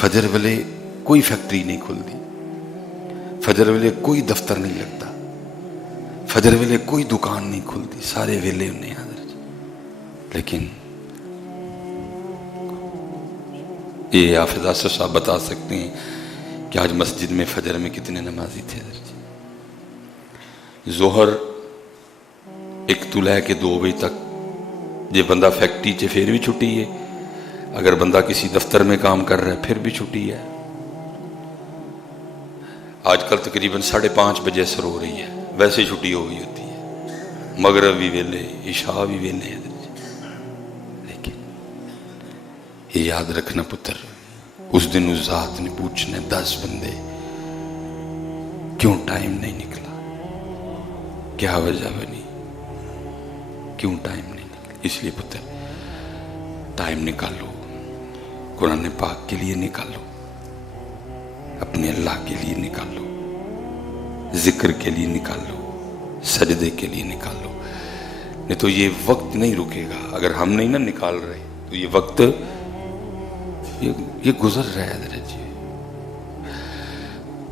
فجر ویلے کوئی فیکٹری نہیں کھلتی، فجر ویلے کوئی دفتر نہیں لگتا، فجر ویلے کوئی دکان نہیں کھلتی، سارے ویلے انہیں حضرت. لیکن یہ حافظ آصف صاحب بتا سکتے ہیں کہ آج مسجد میں فجر میں کتنے نمازی تھے حضرت. ظہر ایک تو لے کے 2 بجے تک جے بندہ فیکٹری چ پھر بھی چھٹی ہے، اگر بندہ کسی دفتر میں کام کر رہا ہے پھر بھی چھٹی ہے. آج کل تقریباً 5:30 بجے اثر ہو رہی ہے، ویسے چھٹی ہو گئی ہوتی ہے، مغرب بھی ویلے، عشاء بھی ویلے. لیکن یہ یاد رکھنا پتر، اس دن اس ذات نے پوچھنا 10 بندے کیوں ٹائم نہیں نکلا، کیا وجہ بنی، کیوں ٹائم نہیں نکلا. اس لیے پتر ٹائم نکالو، قرآن پاک کے لیے نکالو، اپنے اللہ کے لیے نکالو، ذکر کے لیے نکالو، سجدے کے لیے نکالو. نہیں تو یہ وقت نہیں رکے گا. اگر ہم نہیں نہ نکال رہے تو یہ وقت یہ گزر رہا ہے حضرت جی.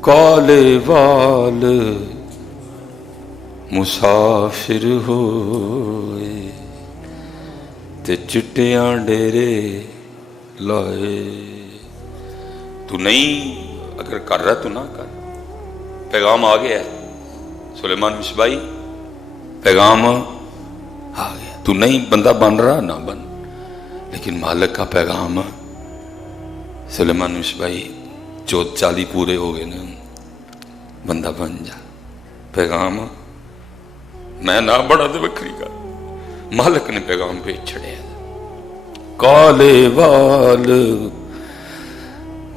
کالے وال مسافر ہوئے تے چٹیاں ڈیرے لائے. تو نہیں اگر کر رہا تو نہ کر، پیغام آ گیا ہے. سلیمان مصباحی پیغام آ گیا. تو نہیں بندہ بن رہا نہ بن، لیکن مالک کا پیغام. سلیمان مصباحی 40 پورے ہو گئے نا، بندہ بن جا. پیغام میں نہ بڑا تو بکری کا، مالک نے پیغام بھیج چھڑے. کالے وال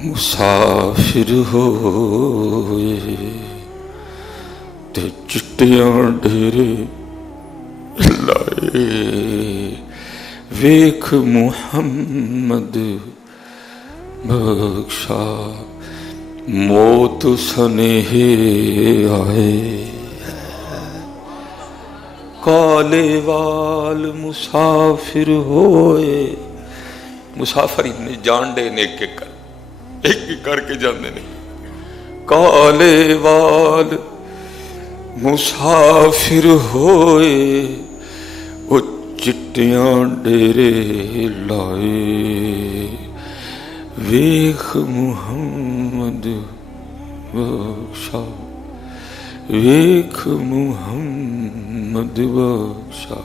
مسافر ہوئے تے چٹیاں ڈیرے لائے. ویکھ محمد بخشا موت سنہے آئے. کالے وال مسافر ہوئے. مسافر نے جان دے نے ایک کر کے جاندے نے. کالے وال مسافر ہوئے وہ چٹیاں ڈیرے لائے. ویکھ محمد بخشا، ویکھ محمد بخشا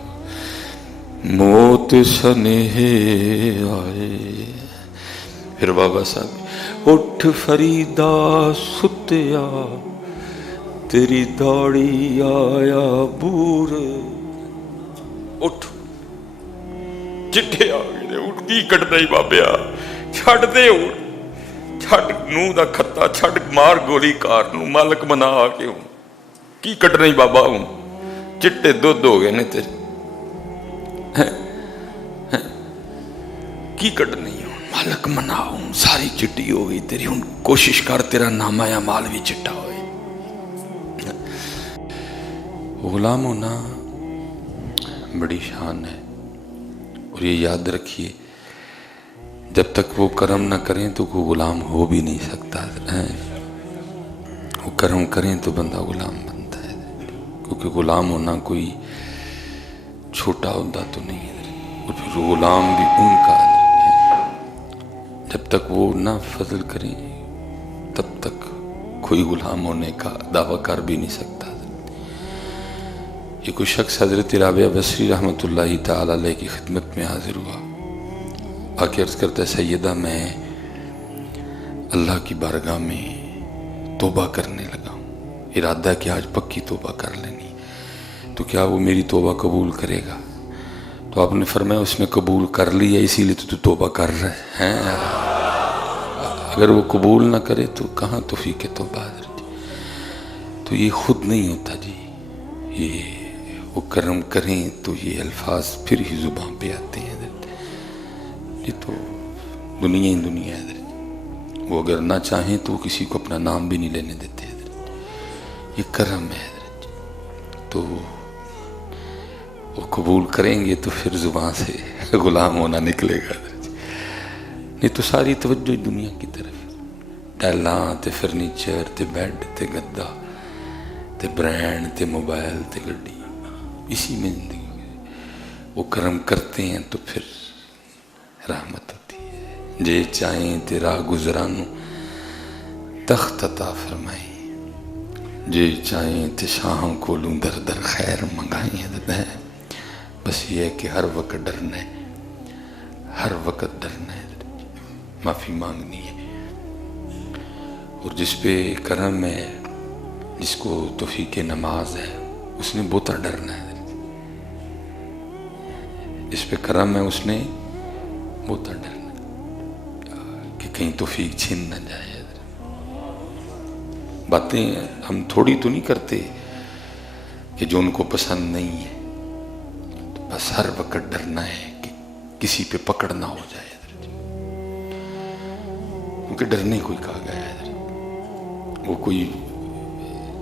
موت سنہے آئے. پھر بابا صاحب اٹھ فریدا ستیا تیری داڑھی آیا بور. اٹھ چٹے آ گئے، اٹھ کی کٹنا ہی بابیا، چھڑ دے، اٹھ چھڑ نو دا کھتا، چھڑ مار گولی کار نو، مالک منا آ کے ہوں کی کٹنا ہی بابا ہوں. چٹے دودھ ہو گئے نے تیرے کی کٹنا ہی ہوں، مالک منا ہوں. ساری چٹی ہو گئی تیری، ہوں کوشش کر تیرا نامہ یا مال بھی چٹا ہوئے. غلام ہونا بڑی شان ہے، اور یہ یاد رکھیے جب تک وہ کرم نہ کریں تو کوئی غلام ہو بھی نہیں سکتا. وہ کرم کریں تو بندہ غلام بنتا ہے، کیونکہ غلام ہونا کوئی چھوٹا عہدہ تو نہیں ہے، اور پھر غلام بھی ان کا ہے. جب تک وہ نہ فضل کریں تب تک کوئی غلام ہونے کا دعویٰ کر بھی نہیں سکتا. یہ کوئی شخص حضرت رابعہ بصری رحمۃ اللہ تعالی علیہ کی خدمت میں حاضر ہوا، آ کے عرض کرتا ہے سیدہ میں اللہ کی بارگاہ میں توبہ کرنے لگا ہوں، ارادہ ہے کہ آج پکی توبہ کر لینی، تو کیا وہ میری توبہ قبول کرے گا؟ تو آپ نے فرمایا اس نے قبول کر لی ہے، اسی لیے تو توبہ کر رہے ہیں. اگر وہ قبول نہ کرے تو کہاں توفیق توبہ حضرت. تو یہ خود نہیں ہوتا جی، یہ وہ کرم کریں تو یہ الفاظ پھر ہی زبان پہ آتے ہیں حضرت. یہ تو دنیا ہی دنیا ہے حضرت. وہ اگر نہ چاہیں تو کسی کو اپنا نام بھی نہیں لینے دیتے حضرت. یہ کرم ہے حضرت. تو وہ قبول کریں گے تو پھر زبان سے غلام ہونا نکلے گا حضرت. نہیں تو ساری توجہ ہی دنیا کی طرف، ٹائلاں تے فرنیچر تے بیڈ تے گدا تے برانڈ تے موبائل تے گڈی، اسی میں زندگی وہ کرم کرتے ہیں تو پھر رحمت ہوتی ہے۔ جے چاہیں تے راہ گزرانوں تخت عطا فرمائیں، جے چاہیں تے شاہوں کولوں در در خیر منگائیں۔ ہے بس یہ ہے کہ ہر وقت ڈرنا ہے، ہر وقت ڈرنا ہے، معافی مانگنی ہے، اور جس پہ کرم ہے، جس کو توفیق نماز ہے، اس نے بہتا ڈرنا ہے، جس پہ کرم ہے اس نے بہتا ڈرنا ہے کہ کہیں توفیق چھن نہ جائے۔ باتیں ہم تھوڑی تو نہیں کرتے کہ جو ان کو پسند نہیں ہے، تو بس ہر وقت ڈرنا ہے کہ کسی پہ پکڑ نہ ہو جائے، کیونکہ ڈرنے کوئی کہا گیا ہے۔ وہ کوئی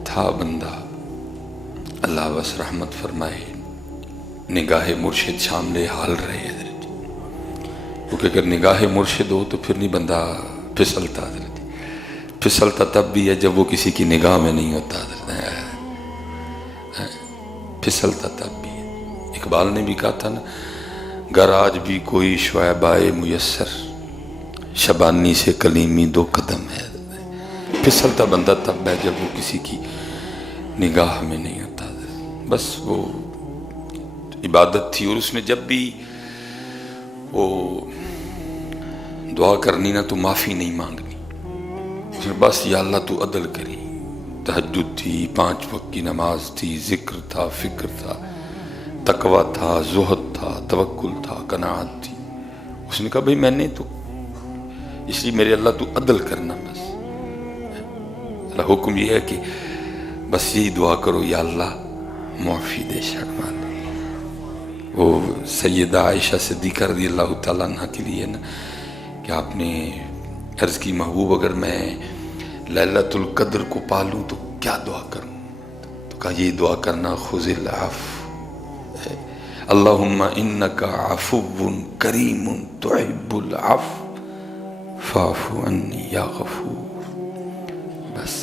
تھا بندہ، اللہ بس رحمت فرمائے، نگاہ مرشد شاملے حال رہے، کیونکہ اگر نگاہ مرشد ہو تو پھر نہیں بندہ پھسلتا، پھسلتا تب بھی ہے جب وہ کسی کی نگاہ میں نہیں ہوتا، پھسلتا تب بھی ہے۔ اقبال نے بھی کہا تھا نا، گر آج بھی کوئی شعبۂ میسر، شبانی سے کلیمی دو قدم ہے۔ پھسلتا بندہ تب ہے جب وہ کسی کی نگاہ میں نہیں ہوتا۔ بس وہ عبادت تھی، اور اس نے جب بھی وہ دعا کرنی نا تو معافی نہیں مانگنی، اس نے بس یا اللہ تو عدل کری۔ تہجد تھی، 5 وقت کی نماز تھی، ذکر تھا، فکر تھا، تقویٰ تھا، زہد تھا، توکل تھا، قناعت تھی۔ اس نے کہا بھئی میں نے تو اس لیے میرے اللہ تو عدل کرنا، بس اللہ حکم یہ ہے کہ بس یہی دعا کرو، یا اللہ معافی دے شرما دے۔ وہ سیدہ عائشہ صدیقہ رضی اللہ تعالیٰ عنہ کے لیے نا کہ آپ نے عرض کی محبوب اگر میں لیلۃ القدر کو پالوں تو کیا دعا کروں؟ تو کہا یہ دعا کرنا، خذ العفو، اللہم انکا عفو کریم تحب العفو فاعف عنی یا غفور۔ بس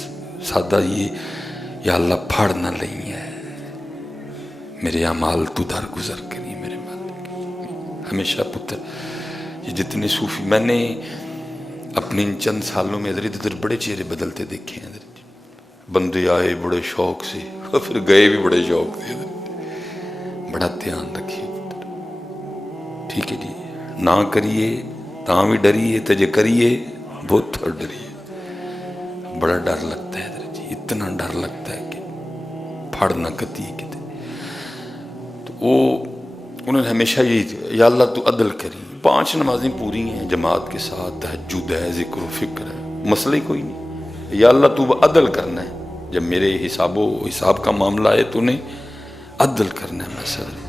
سادہ یہ، یا اللہ پھاڑ نہ لئی ہے، میرے اعمال تو در گزر کری میرے مالک۔ ہمیشہ پتر یہ جتنے صوفی میں نے اپنے ان چند سالوں میں ادھر ادھر بڑے چہرے بدلتے دیکھے ہیں، بندے آئے بڑے شوق سے اور پھر گئے بھی بڑے شوق سے۔ بڑا دھیان رکھیے، ٹھیک ہے جی، نہ کریے تاں بھی ڈریے، تے جے کریے بہت تھوڑ ڈریے۔ بڑا ڈر لگتا ہے جی، اتنا ڈر لگتا ہے کہ پھاڑ نہ کتی کتے۔ تو وہ انہوں نے ہمیشہ یہی، یا اللہ تو عدل کری۔ 5 نمازیں پوری ہیں جماعت کے ساتھ، تہجد ہے، ذکر و فکر ہے، مسئلہ ہی کوئی نہیں، یا اللہ تو عدل کرنا ہے، جب میرے حساب کا معاملہ ہے تو نے عدل کرنا ہے مسئلہ۔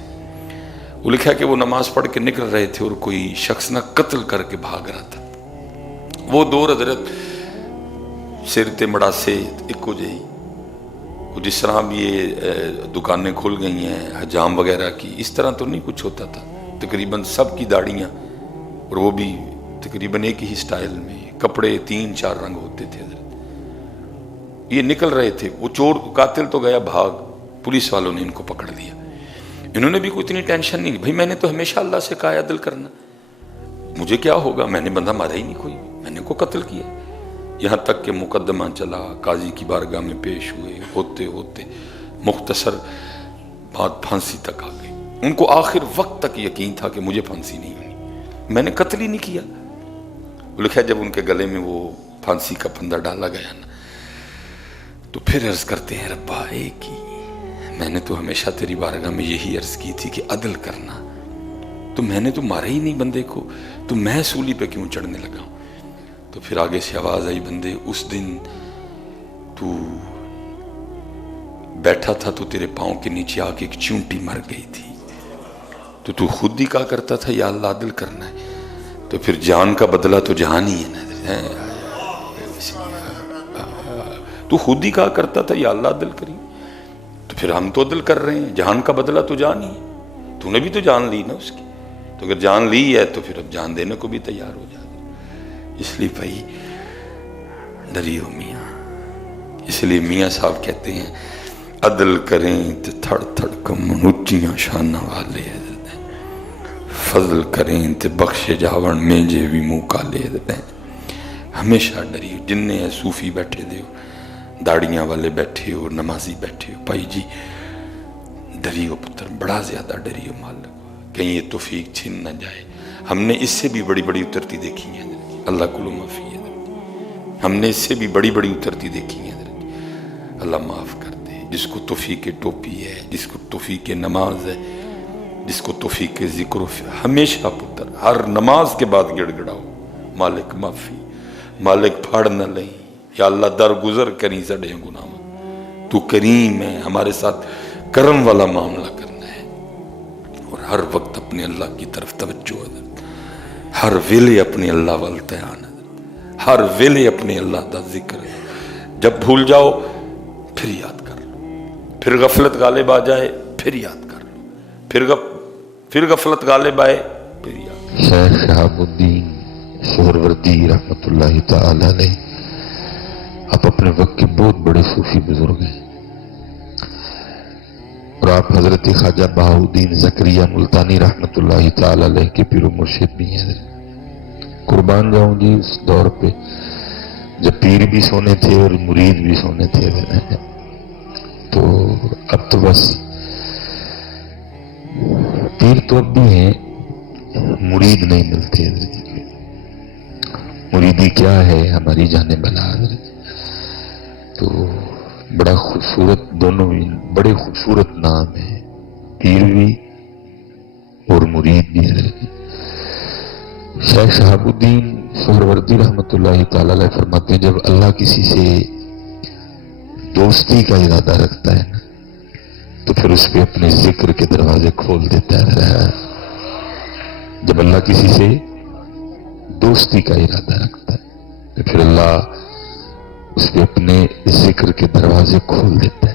وہ لکھا کہ وہ نماز پڑھ کے نکل رہے تھے اور کوئی شخص نہ قتل کر کے بھاگ رہا تھا۔ وہ دور حضرت سر تے مڑا سے ایکو جہی، جس طرح اب یہ دکانیں کھل گئی ہیں حجام وغیرہ کی، اس طرح تو نہیں کچھ ہوتا تھا۔ تقریباً سب کی داڑیاں، اور وہ بھی تقریباً ایک ہی سٹائل میں، کپڑے 3-4 رنگ ہوتے تھے۔ یہ نکل رہے تھے، وہ چور قاتل تو گیا بھاگ، پولیس والوں نے ان کو پکڑ لیا۔ انہوں نے بھی کوئی اتنی ٹینشن نہیں، بھائی میں نے تو ہمیشہ اللہ سے کہا عدل کرنا، مجھے کیا ہوگا، میں نے بندہ مارا ہی نہیں کوئی، میں نے کو قتل کیا۔ یہاں تک کہ مقدمہ چلا، قاضی کی بارگاہ میں پیش ہوئے، ہوتے ہوتے مختصر بات پھانسی تک آ گئی۔ ان کو آخر وقت تک یقین تھا کہ مجھے پھانسی نہیں ہونی، میں نے قتل ہی نہیں کیا۔ وہ لکھا جب ان کے گلے میں وہ پھانسی کا پھندا ڈالا گیا نا، تو پھر عرض کرتے ہیں ربا ایک ہی، میں نے تو ہمیشہ تیری بارگاہ میں یہی عرض کی تھی کہ عدل کرنا، تو میں نے تو مارا ہی نہیں بندے کو، تو میں سولی پہ کیوں چڑھنے لگا ہوں؟ تو پھر آگے سے آواز آئی، بندے اس دن تو بیٹھا تھا تو تیرے پاؤں کے نیچے آ کے ایک چونٹی مر گئی تھی، تو خود ہی کہا کرتا تھا یا اللہ عدل کرنا ہے، تو پھر جان کا بدلہ تو جان ہی ہے نا، تو خود ہی کہا کرتا تھا یا اللہ عدل کری، تو پھر ہم تو عدل کر رہے ہیں، جان کا بدلہ تو جان ہی ہے، تو نے بھی تو جان لی نا اس کی، تو اگر جان لی ہے تو پھر اب جان دینے کو بھی تیار ہو جائے۔ اس لیے بھائی ڈریو میاں، اس لیے میاں صاحب کہتے ہیں عدل کریں تو تھڑ تھڑ کم اونچیاں شانہ والے حضرت ہیں، فضل کریں تو بخش جاون میں جے بھی منہ کالے حضرت ہیں۔ ہمیشہ ڈریو، جننے صوفی بیٹھے دے ہو، داڑیاں والے بیٹھے ہو، نمازی بیٹھے ہو، بھائی جی ڈریو پتر، بڑا زیادہ ڈریو مالک، کہیں یہ توفیق چھن نہ جائے۔ ہم نے اس سے بھی بڑی بڑی اترتی دیکھی ہیں حضرت، اللہ کلو معافی ہے حضرت، ہم نے اس سے بھی بڑی بڑی اترتی دیکھی ہیں حضرت، اللہ معاف کر دے۔ جس کو توفیق ٹوپی ہے، جس کو توفیق نماز ہے، جس کو توفیق ذکر، ہمیشہ پتر ہر نماز کے بعد گڑ گڑاؤ مالک معافی، مالک پھاڑ نہ لیں، یا اللہ درگزر کریں سڑے گناہ، تو کریم ہے، ہمارے ساتھ کرم والا معاملہ کرنا ہے، اور ہر وقت اپنے اللہ کی طرف توجہ حضرت، ہر ویلے اپنے اللہ والتعان حضرت، ہر ویلے اپنے اللہ دا ذکر ہے۔ جب بھول جاؤ پھر یاد کر لو، پھر غفلت غالب آ جائے پھر یاد کر لو، پھر غفلت غالب آئے پھر یاد۔ شیخ شہاب الدین سہروردی رحمۃ اللہ تعالی علیہ، آپ اپنے وقت کے بہت بڑے صوفی بزرگ ہیں، اور آپ حضرت خواجہ بہاؤالدین زکریا ملتانی رحمۃ اللہ تعالی علیہ کے پیر و مرشد بھی ہیں۔ قربان جاؤں جی اس دور پہ جب پیر بھی سونے تھے اور مرید بھی سونے تھے، تو اب تو بس پیر تو اب بھی ہیں، مرید نہیں ملتے۔ مریدی کیا ہے ہماری جانے بلا، تو بڑا خوبصورت، دونوں ہی بڑے خوبصورت نام ہیں، پیر بھی اور مرید بھی۔ شیخ شہاب الدین سہروردی رحمۃ اللہ تعالی علیہ فرماتے ہیں جب اللہ کسی سے دوستی کا ارادہ رکھتا ہے نا تو پھر اس پہ اپنے ذکر کے دروازے کھول دیتا ہے۔ جب اللہ کسی سے دوستی کا ارادہ رکھتا ہے تو پھر اللہ اس پہ اپنے ذکر کے دروازے کھول دیتا ہے،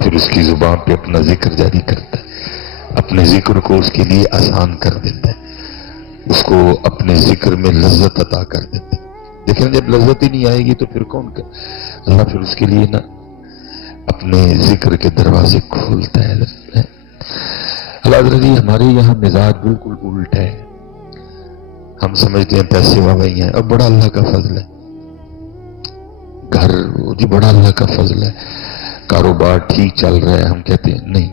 پھر اس کی زبان پہ اپنا ذکر جاری کرتا ہے، اپنے ذکر کو اس کے لیے آسان کر دیتا ہے، اس کو اپنے ذکر میں لذت عطا کر دیتا ہے۔ لیکن جب لذت ہی نہیں آئے گی تو پھر کون کر، اللہ پھر اس کے لیے نا اپنے ذکر کے دروازے کھولتا ہے۔ اللہ حضرت جی ہمارے یہاں مزاج بالکل الٹ ہے، ہم سمجھتے ہیں پیسے وائی ہیں، اب بڑا اللہ کا فضل ہے، گھر جی بڑا اللہ کا فضل ہے، کاروبار ٹھیک چل رہا ہے، ہم کہتے ہیں نہیں،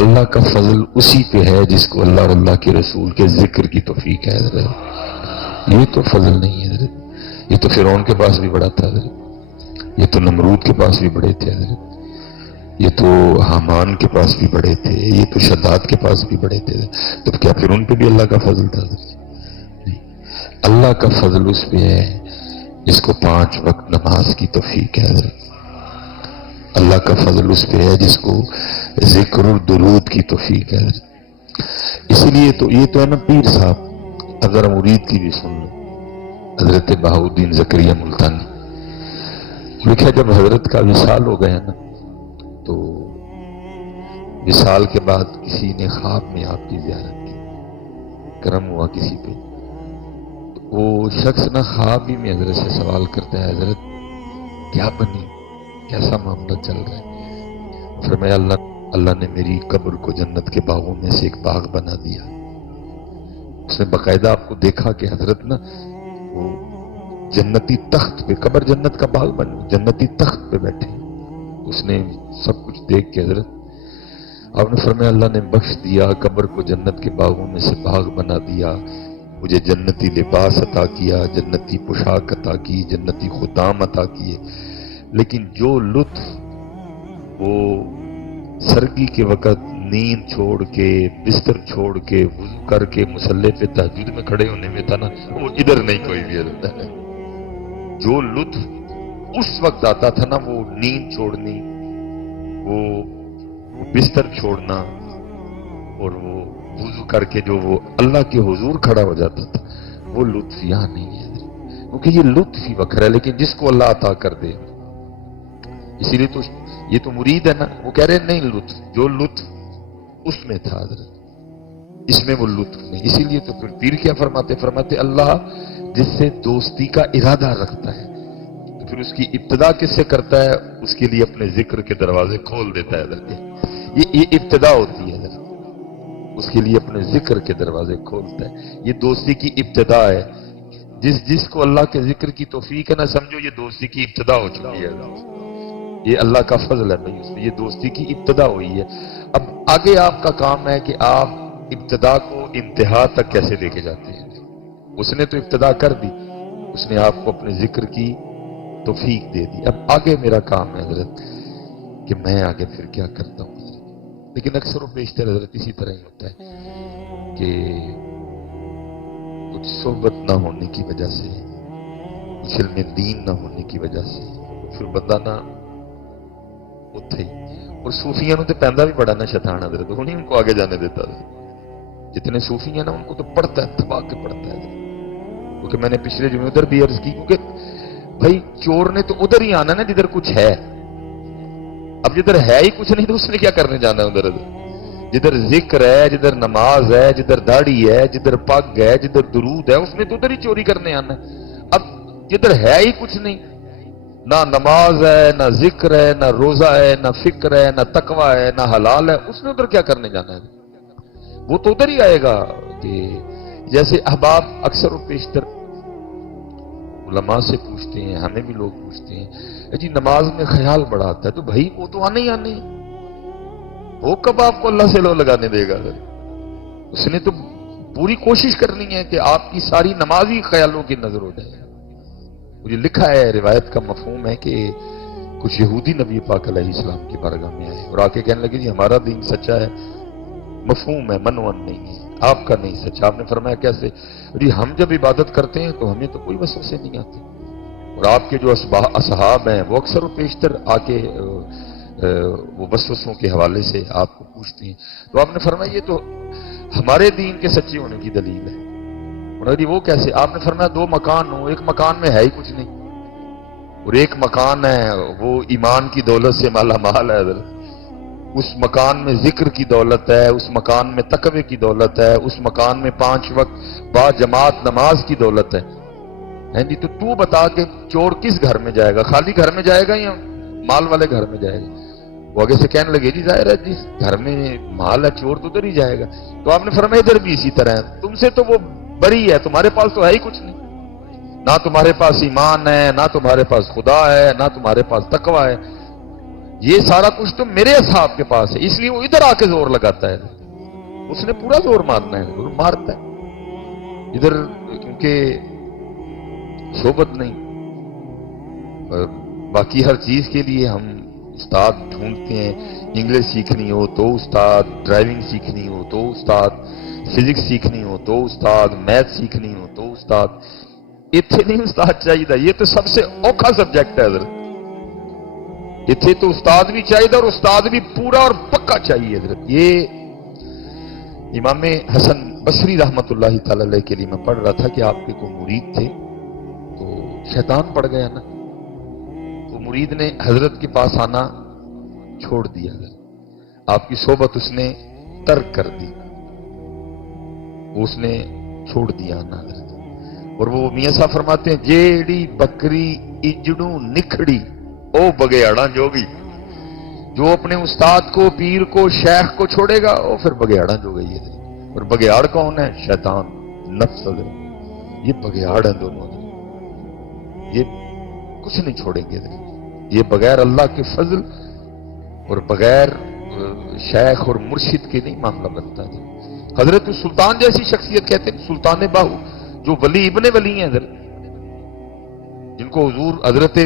اللہ کا فضل اسی پہ ہے جس کو اللہ اور اللہ کے رسول کے ذکر کی توفیق ہے حضرت، یہ تو فضل نہیں ہے حضرت، یہ تو فرعون کے پاس بھی بڑا تھا حضرت، یہ تو نمرود کے پاس بھی بڑے تھے حضرت، یہ تو حامان کے پاس بھی بڑے تھے، یہ تو شداد کے پاس بھی بڑے تھے، تو کیا پھر ان پہ بھی اللہ کا فضل تھا حضرت؟ نہیں، اللہ کا فضل اس پہ ہے جس کو 5 وقت نماز کی توفیق ہے حضرت، اللہ کا فضل اس پہ ہے جس کو ذکر اور درود کی توفیق ہے حضرت۔ اسی لیے تو یہ تو ہے نا پیر صاحب، اگر مرید کی بھی سن لو، حضرت بہاؤالدین زکریا ملتانی لکھا جب حضرت کا وصال ہو گیا نا تو وصال کے بعد کسی نے خواب میں آپ کی زیارت کی، کرم ہوا کسی پہ، تو وہ شخص نا خواب ہی میں حضرت سے سوال کرتا ہے حضرت کیا بنی، کیسا معاملہ چل رہا ہے؟ فرمایا اللہ نے میری قبر کو جنت کے باغوں میں سے ایک باغ بنا دیا۔ اس نے باقاعدہ آپ کو دیکھا کہ حضرت نا وہ جنتی تخت پہ، قبر جنت کا باغ بن، جنتی تخت پہ بیٹھے، اس نے سب کچھ دیکھ کے حضرت آپ نے فرمایا اللہ نے بخش دیا، قبر کو جنت کے باغوں میں سے باغ بنا دیا، مجھے جنتی لباس عطا کیا، جنتی پوشاک عطا کی، جنتی ختام عطا کیے، لیکن جو لطف وہ سرگی کے وقت نیند چھوڑ کے، بستر چھوڑ کے، وضو کر کے مصلی پہ تہجد میں کھڑے ہونے میں تھا نا، وہ ادھر نہیں کوئی بھی ہوتا ہے۔ جو لطف اس وقت آتا تھا نا، وہ نیند چھوڑنی، وہ بستر چھوڑنا، اور وہ وضو کر کے جو وہ اللہ کے حضور کھڑا ہو جاتا تھا، وہ لطف یہاں نہیں ہے، کیونکہ یہ لطف ہی وکر ہے، لیکن جس کو اللہ عطا کر دے، اسی لیے تو یہ تو مرید ہے نا، وہ کہہ رہے ہیں نہیں لطف، جو لطف اس میں تھا حضرت، اس میں وہ لطف نہیں، اسی لیے تو پھر پیر کیا فرماتے اللہ جس سے دوستی کا ارادہ رکھتا ہے تو پھر اس کی ابتدا کس سے کرتا ہے؟ اس کے لیے اپنے ذکر کے دروازے کھول دیتا ہے حضرت۔ یہ ابتدا ہوتی ہے حضرت، اس کے لیے اپنے ذکر کے دروازے کھولتا ہے۔ یہ دوستی کی ابتدا ہے۔ جس کو اللہ کے ذکر کی توفیق ہے نہ سمجھو یہ دوستی کی ابتدا ہو چکی ہے، یہ اللہ کا فضل ہے بھائی، اس میں یہ دوستی کی ابتدا ہوئی ہے۔ اب آگے آپ کا کام ہے کہ آپ ابتدا کو انتہا تک کیسے لے کے جاتے ہیں۔ اس نے تو ابتدا کر دی، اس نے آپ کو اپنے ذکر کی توفیق دے دی، اب آگے میرا کام ہے حضرت کہ میں آگے پھر کیا کرتا ہوں حضرت۔ لیکن اکثر و بیشتر حضرت اسی طرح ہی ہوتا ہے کہ کچھ صحبت نہ ہونے کی وجہ سے، کچھ علم دین نہ ہونے کی وجہ سے پھر بندہ نہ اتھے ہی۔ اور صوفیاں نو تے پیندا بھی بڑا نہ شیطان حضرت، وہ نہیں ان کو آگے جانے دیتا۔ جتنے صوفی ہیں نا ان کو تو پڑھتا ہے، تھبا کے پڑھتا ہے حضرت۔ کیونکہ میں نے پچھلے جمعے ادھر بھی عرض کی، کیونکہ بھائی چور نے تو ادھر ہی آنا نا جدھر کچھ ہے، اب جدھر ہے ہی کچھ نہیں تو اس نے کیا کرنے جانا ہے ادھر؟ جدھر ذکر ہے، جدھر نماز ہے، جدھر داڑھی ہے، جدھر پگ ہے، جدھر درود ہے، اس نے تو ادھر ہی چوری کرنے آنا ہے۔ اب جدھر ہے ہی کچھ نہیں، نہ نماز ہے، نہ ذکر ہے، نہ روزہ ہے، نہ فکر ہے، نہ تقوی ہے، نہ حلال ہے، اس نے ادھر کیا کرنے جانا ہے؟ وہ تو ادھر ہی آئے گا کہ جیسے احباب اکثر و بیشتر علماء سے پوچھتے ہیں، ہمیں بھی لوگ پوچھتے ہیں جی نماز میں خیال بڑا آتا ہے، تو بھائی وہ تو آنے ہی آنے ہیں، وہ کب آپ کو اللہ سے لو لگانے دے گا؟ اس نے تو پوری کوشش کرنی ہے کہ آپ کی ساری نماز ہی خیالوں کی نظر ہو جائے۔ مجھے لکھا ہے، روایت کا مفہوم ہے کہ کچھ یہودی نبی پاک علیہ السلام کی بارگاہ میں آئے اور آ کے کہنے لگے جی ہمارا دین سچا ہے، مفہوم ہے، منون نہیں ہے، آپ کا نہیں سچا۔ آپ نے فرمایا کیسے؟ جی ہم جب عبادت کرتے ہیں تو ہمیں تو کوئی وسوسے نہیں آتے، اور آپ کے جو اصحاب ہیں وہ اکثر و بیشتر آ کے وہ وسوسوں کے حوالے سے آپ کو پوچھتے ہیں۔ تو آپ نے فرمایا یہ تو ہمارے دین کے سچے ہونے کی دلیل ہے۔ جی وہ کیسے؟ آپ نے فرمایا دو مکان ہو، ایک مکان میں ہے ہی کچھ نہیں، اور ایک مکان ہے وہ ایمان کی دولت سے مالا مال ہے حضرت، اس مکان میں ذکر کی دولت ہے، اس مکان میں تقوی کی دولت ہے، اس مکان میں 5 وقت با جماعت نماز کی دولت ہے۔ جی تو بتا کہ چور کس گھر میں جائے گا؟ خالی گھر میں جائے گا یا مال والے گھر میں جائے گا؟ وہ آگے سے کہنے لگے جی ظاہر ہے جس گھر میں مال ہے چور تو ادھر ہی جائے گا۔ تو آپ نے فرمایا ادھر بھی اسی طرح ہے، تم سے تو وہ بری ہے، تمہارے پاس تو ہے ہی کچھ نہیں، نہ تمہارے پاس ایمان ہے، نہ تمہارے پاس خدا ہے، نہ تمہارے پاس تقوی ہے، یہ سارا کچھ تو میرے اصحاب کے پاس ہے، اس لیے وہ ادھر آ کے زور لگاتا ہے۔ اس نے پورا زور مارنا ہے، زور مارتا ہے ادھر، کیونکہ صحبت نہیں۔ باقی ہر چیز کے لیے ہم استاد ڈھونڈتے ہیں، انگلش سیکھنی ہو تو استاد، ڈرائیونگ سیکھنی ہو تو استاد، فزکس سیکھنی ہو تو استاد، میتھ سیکھنی ہو تو استاد، اتنے نہیں استاد چاہیے، یہ تو سب سے اوکھا سبجیکٹ ہے حضرت، اتنے تو استاد بھی چاہیے اور استاد بھی پورا اور پکا چاہیے حضرت۔ یہ امام حسن بصری رحمت اللہ تعالی علیہ کے لیے میں پڑھ رہا تھا کہ آپ کے کوئی مرید تھے تو شیطان پڑ گیا نا، تو مرید نے حضرت کے پاس آنا چھوڑ دیا، آپ کی صحبت اس نے ترک کر دی، اس نے چھوڑ دیا نا حضرت۔ اور وہ میاں صاحب فرماتے ہیں جیڑی بکری اجڑوں نکھڑی او بگیاڑا جوگی، جو اپنے استاد کو، پیر کو، شیخ کو چھوڑے گا وہ پھر بگیاڑا جو گئی ہے۔ اور بگیاڑ کون ہے؟ شیطان، نفس حضرت، یہ بگیاڑ ہیں دونوں، یہ کچھ نہیں چھوڑیں گے، یہ بغیر اللہ کے فضل اور بغیر شیخ اور مرشد کے نہیں معاملہ بنتا ہے۔ حضرت سلطان جیسی شخصیت کہتے ہیں سلطان باہو، جو ولی ابن ولی ہیں حضرت، جن کو حضور حضرت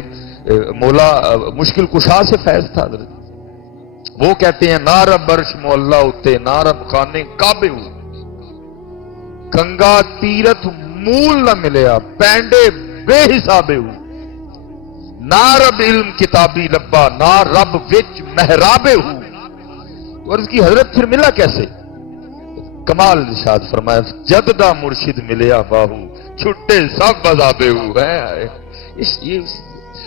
مولا مشکل کشا سے فیض تھا حضرت، وہ کہتے ہیں نارب برش مولا اتے نارب خانے کعبے ہو، گنگا تیرت مول نہ ملیا پینڈے بے حسابے ہو، نہ رب علم کتابی لبا نہ رب وچ محرابے ہو۔ تو عرض کی حضرت پھر ملا کیسے؟ کمال ارشاد فرمایا جددہ مرشد ملیا باہو چھٹے سب عذابے ہو ہے۔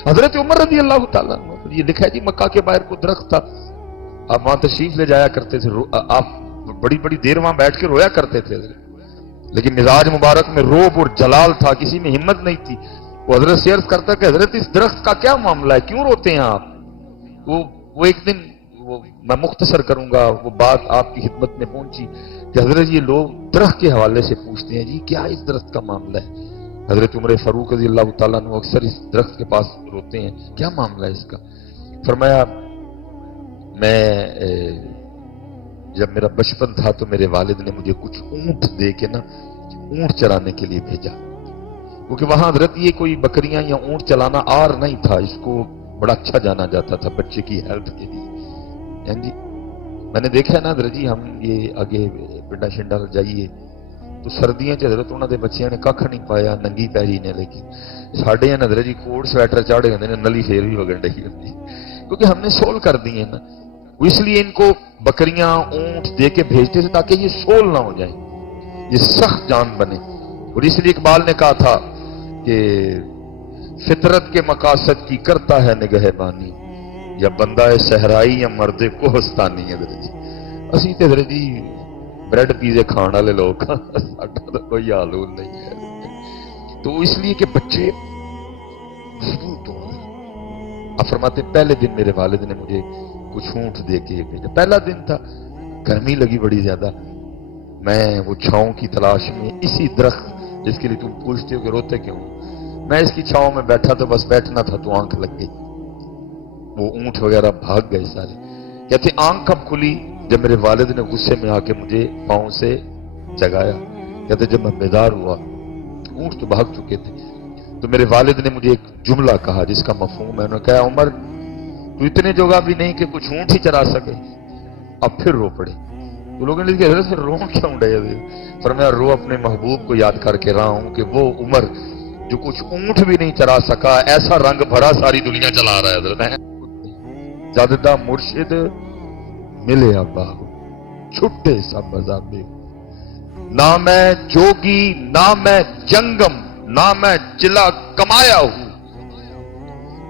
حضرت عمر رضی اللہ تعالیٰ یہ لکھا ہے جی مکہ کے باہر کو درخت تھا، آپ وہاں تشریف لے جایا کرتے تھے، آپ بڑی بڑی دیر وہاں بیٹھ کے رویا کرتے تھے، لیکن مزاج مبارک میں روب اور جلال تھا، کسی میں ہمت نہیں تھی۔ وہ حضرت سے عرض کرتا کہ حضرت اس درخت کا کیا معاملہ ہے، کیوں روتے ہیں آپ؟ وہ ایک دن میں مختصر کروں گا، وہ بات آپ کی خدمت میں پہنچی کہ حضرت یہ لوگ درخت کے حوالے سے پوچھتے ہیں جی کیا اس درخت کا معاملہ ہے۔ حضرت عمر فاروق رضی اللہ تعالیٰ عنہ اکثر اس درخت کے پاس روتے ہیں، کیا معاملہ ہے اس کا؟ فرمایا میں جب میرا بچپن تھا تو میرے والد نے مجھے کچھ اونٹ دے کے نا اونٹ چرانے کے لیے بھیجا، کیونکہ وہاں حضرت یہ کوئی بکریاں یا اونٹ چلانا آر نہیں تھا، اس کو بڑا اچھا جانا جاتا تھا بچے کی ہیلتھ کے لیے۔ جی میں نے دیکھا ہے نا حضرت جی، ہم یہ آگے پنڈا شنڈا جائیے تو سردیاں چ حضرت انہوں نے بچیاں نے کھ نہیں پایا، ننگی پیری نے، لیکن ساڈے حضرت جی کوٹ سویٹر چاڑے ہوتے ہیں، نلی پھر بھی وگن ڈی ہوتی، کیونکہ ہم نے سول کر دی ہیں نا، اس لیے ان کو بکریاں اونٹ دے کے بھیجتے تھے تاکہ یہ سول نہ ہو جائیں، یہ سخت جان بنے۔ اور اس لیے اقبال نے کہا تھا کہ فطرت کے مقاصد کی کرتا ہے نگہبانی، یا بندہ ہے صحرائی یا مرد کوہستانی۔ حضرت جی اسی تے حضرت جی بریڈ پیزے کھان والے لوگ، ساڈا تو کوئی حال نہیں ہے۔ تو اس لیے کہ بچے مضبوط ہوں۔ آپ فرماتے پہلے دن میرے والد نے مجھے کچھ اونٹ دے کے بھیجا، پہلا دن تھا، گرمی لگی بڑی زیادہ، میں وہ چھاؤں کی تلاش میں اسی درخت جس کے لیے تم پوچھتے ہو کہ روتے کیوں، میں اس کی چھاؤں میں بیٹھا تو بس بیٹھنا تھا تو آنکھ لگ گئی، وہ اونٹ وغیرہ بھاگ گئے سارے۔ کہتے آنکھ کب کھلی؟ جب میرے والد نے غصے میں آ کے مجھے پاؤں سے جگایا۔ کہتے جب میں بیدار ہوا اونٹ تو بھاگ چکے تھے، تو میرے والد نے مجھے ایک جملہ کہا جس کا مفہوم ہے، انہوں نے کہا عمر تو اتنے جگہ بھی نہیں کہ کچھ اونٹ ہی چرا سکے۔ اب پھر رو پڑے تو لوگوں نے کہا حضرت رو کیوں ڈے؟ فرمایا رو اپنے محبوب کو یاد کر کے رہا ہوں کہ وہ عمر جو کچھ اونٹ بھی نہیں چرا سکا، ایسا رنگ بھرا ساری دنیا چلا رہا ہے حضرت۔ جددہ مرشد ملے ابا چھٹے سب مذہبے، نہ میں جوگی نہ میں جنگم، نہ میں چلا کمایا ہوں،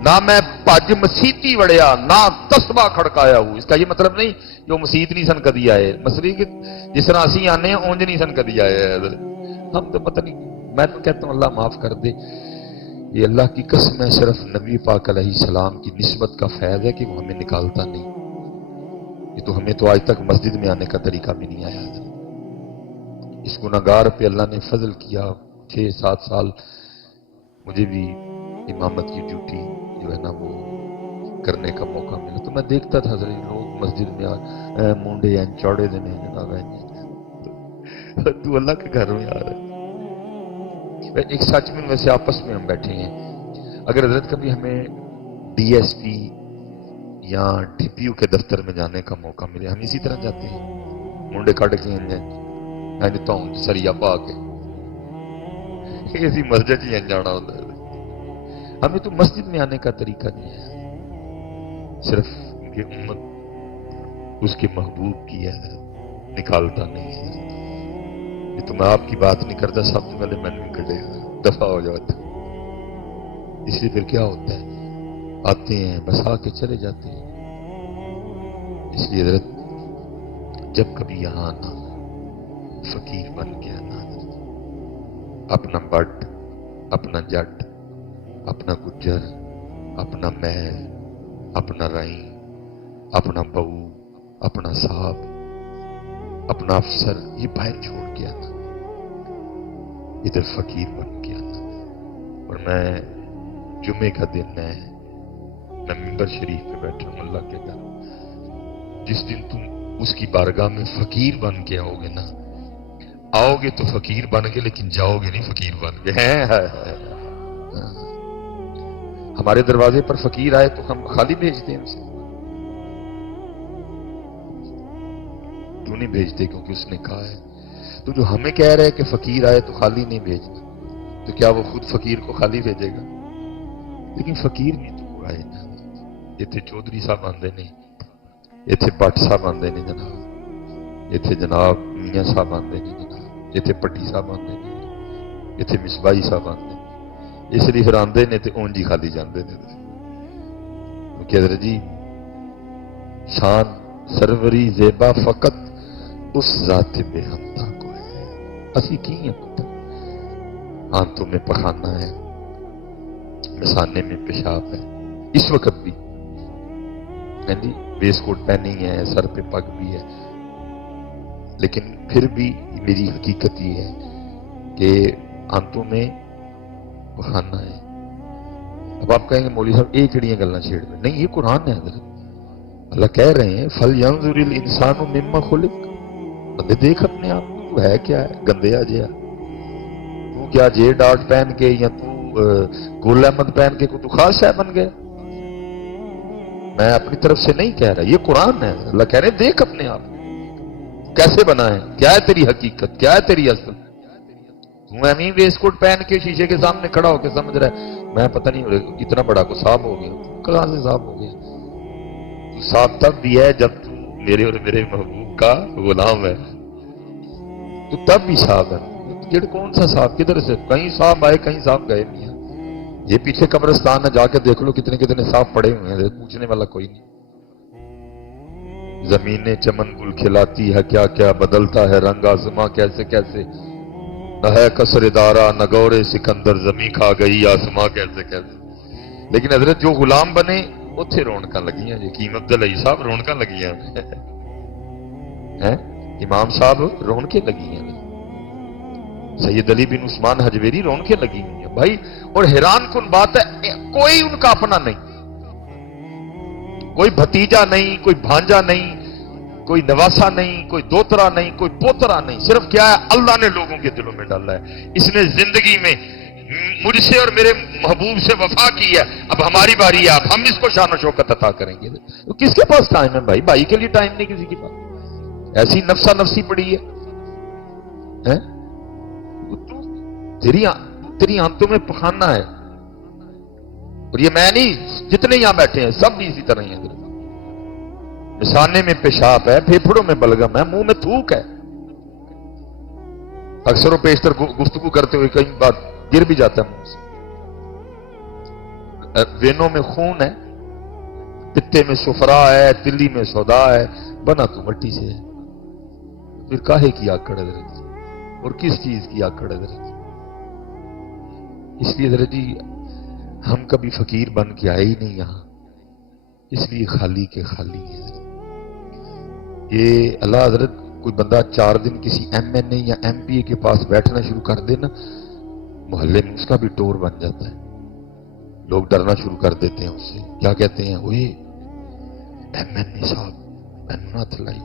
نہ میں پج مسیتی وڑیا، نہ تسبہ کھڑکایا ہوں۔ اس کا یہ مطلب نہیں جو مسیت نہیں سن کدی آئے، مسئلہ کہ جس طرح اسی آنے ہیں اونج نہیں سن کدی آئے حضرت۔ ہم تو پتہ نہیں، میں تو کہتا ہوں اللہ معاف کر دے، یہ اللہ کی قسم ہے صرف نبی پاک علیہ السلام کی نسبت کا فیض ہے کہ وہ ہمیں نکالتا نہیں، یہ تو ہمیں تو آج تک مسجد میں آنے کا طریقہ بھی نہیں آیا حضرت۔ اس گناہگار پہ اللہ نے فضل کیا، 6-7 سال مجھے بھی امامت کی ڈیوٹی جو ہے نا وہ کرنے کا موقع ملا، تو میں دیکھتا تھا حضرت لوگ مسجد میں مونڈے ہیں چوڑے دن ہیں جناب، تو اللہ کے گھر میں آ رہا ہے۔ ایک سچ میں ویسے آپس میں ہم بیٹھے ہیں، اگر حضرت کبھی ہمیں ڈی ایس پی یا ڈی پی او کے دفتر میں جانے کا موقع ملے، ہم اسی طرح جاتے ہیں، منڈے کٹ کے سریا پا کے اسی مسجد ہی جانا ہوتا ہے۔ ہمیں تو مسجد میں آنے کا طریقہ نہیں ہے، صرف کہ امت اس کے محبوب کی ہے، نکالتا نہیں ہے۔ یہ تو میں آپ کی بات نہیں کرتا، سب سے پہلے میں نہیں کٹے گا، دفاع ہو جاتا۔ اس لیے پھر کیا ہوتا ہے، آتے ہیں بس آ کے چلے جاتے ہیں۔ اس لیے حضرت جب کبھی یہاں آنا، فقیر بن کے آنا، اپنا بٹ، اپنا جٹ، اپنا گجر، اپنا محل، اپنا رائن، اپنا بہو، اپنا صاحب، اپنا افسر، یہ باہر چھوڑ کے آنا، ادھر فقیر بن کے آنا۔ اور میں جمعے کا دن ہے، میں ممبر شریف پہ بیٹھا ہوں اللہ کے گھر، جس دن تم اس کی بارگاہ میں فقیر بن کے آؤ گے نا، آؤ گے تو فقیر بن کے، لیکن جاؤ گے نہیں فقیر بن کے۔ ہمارے دروازے پر فقیر آئے تو ہم خالی بھیجتے ہیں اسے، کیوں نہیں بھیجتے؟ کیونکہ اس نے کہا ہے۔ تو جو ہمیں کہہ رہے کہ فقیر آئے تو خالی نہیں بھیجنا، تو کیا وہ خود فقیر کو خالی بھیجے گا؟ لیکن فقیر نہیں تو آئے نا، اتنے چودھری صاحب آندے نہیں، اتنے بٹ صاحب آندے نہیں جناب، اتنے جناب میاں صاحب آندے نہیں جناب، اتنے پٹی صاحب آندے نہیں، اتنے مصباحی صاحب آندے نہیں، اس لیے پھر آندے نے تو اونج ہی خالی جاندے نے۔ کیونکہ حضرت جی شان سروری زیبا فقط اس ذات بے ہمتا کو ہے، اسی کی ہیں پتر، آنتوں میں پخانا ہے، مثانے میں پیشاب ہے، اس وقت بھی جی ویس کوٹ پہنی ہے، سر پہ پگ بھی ہے، لیکن پھر بھی میری حقیقت یہ ہے کہ آنتوں میں پخانا ہے۔ اب آپ کہیں گے مولوی صاحب ایک کڑیاں گلاں چھیڑ دیں، نہیں یہ قرآن ہے حضرت، اللہ کہہ رہے ہیں فَلْيَنظُرِ الْإِنسَانُ مِمَّا خُلِقَ، بندے دیکھ اپنے آپ کو، تو ہے کیا ہے، گندیا جیا، تو کیا جے ڈاٹ پہن کے یا تو گل احمد پہن کے تو خاص ہے بن گیا؟ میں اپنی طرف سے نہیں کہہ رہا، یہ قرآن ہے، اللہ کہہ رہے ہیں دیکھ اپنے آپ کیسے بنا ہے، کیا ہے تیری حقیقت، کیا ہے تیری اصل۔ تو ایمیں ویس کوٹ پہن کے شیشے کے سامنے کھڑا ہو کے سمجھ رہا ہے میں پتہ نہیں اتنا بڑا کو صاحب ہو گیا، کہاں سے صاحب ہو گیا؟ تو صاحب تب بھی ہے جب تو میرے اور میرے محبوب کا غلام ہے، تو تب بھی صاحب ہے۔ جڑ کون سا صاحب، کدھر سے کہیں صاحب آئے کہیں صاحب گئے نہیں ہیں۔ یہ پیچھے قبرستان ہے، جا کے دیکھ لو کتنے کتنے صاحب پڑے ہوئے ہیں، پوچھنے والا کوئی نہیں۔ زمینیں چمن گل کھلاتی ہے، کیا کیا بدلتا ہے رنگ آسماں کیسے کیسے، نہ ہے قصر دارا نہ گورے سکندر، زمیں کھا گئی آسماں کیسے کیسے۔ لیکن حضرت جو غلام بنے اتھے رونقاں لگیاں، حکیم عبدالعی صاحب رونقاں لگیاں ہیں، امام صاحب رونقیں لگی ہیں، سید علی بن عثمان حجویری رونقیں لگی ہوئی ہیں بھائی۔ اور حیران کن بات ہے کوئی ان کا اپنا نہیں، کوئی بھتیجا نہیں، کوئی بھانجا نہیں، کوئی نواسا نہیں، کوئی دوترا نہیں، کوئی پوترا نہیں، صرف کیا ہے اللہ نے لوگوں کے دلوں میں ڈالا ہے، اس نے زندگی میں مجھ سے اور میرے محبوب سے وفا کی ہے، اب ہماری باری ہے، اب ہم اس کو شان و شوکت عطا کریں گے۔ تو کس کے پاس ٹائم ہے بھائی، بھائی کے لیے ٹائم نہیں کسی کے پاس، ایسی نفسا نفسی پڑی ہے۔ تیری آنتوں میں پخانا ہے، اور یہ میں نہیں، جتنے یہاں بیٹھے ہیں سب بھی اسی طرح ہی ہیں، مثانے میں پیشاب ہے، پھیپھڑوں میں بلغم ہے، منہ میں تھوک ہے، اکثر و بیشتر گفتگو کرتے ہوئے کئی بار گر بھی جاتا ہے منہ سے، وینوں میں خون ہے، پتے میں سفرا ہے، تلی میں سودا ہے، بنا تو مٹی سے ہے، پھر کاہے کی آکڑ حضرت، اور کس چیز کی آکڑ حضرت؟ اس لیے حضرت جی ہم کبھی فقیر بن کے آئے ہی نہیں یہاں، اس لیے خالی کے خالی ہے۔ یہ اللہ حضرت کوئی بندہ 4 دن کسی ایم این اے یا ایم پی اے کے پاس بیٹھنا شروع کر دے نا، محلے میں اس کا بھی ٹور بن جاتا ہے، لوگ ڈرنا شروع کر دیتے ہیں اس سے، کیا کہتے ہیں وہ ایم این اے صاحب میں نہ لائی۔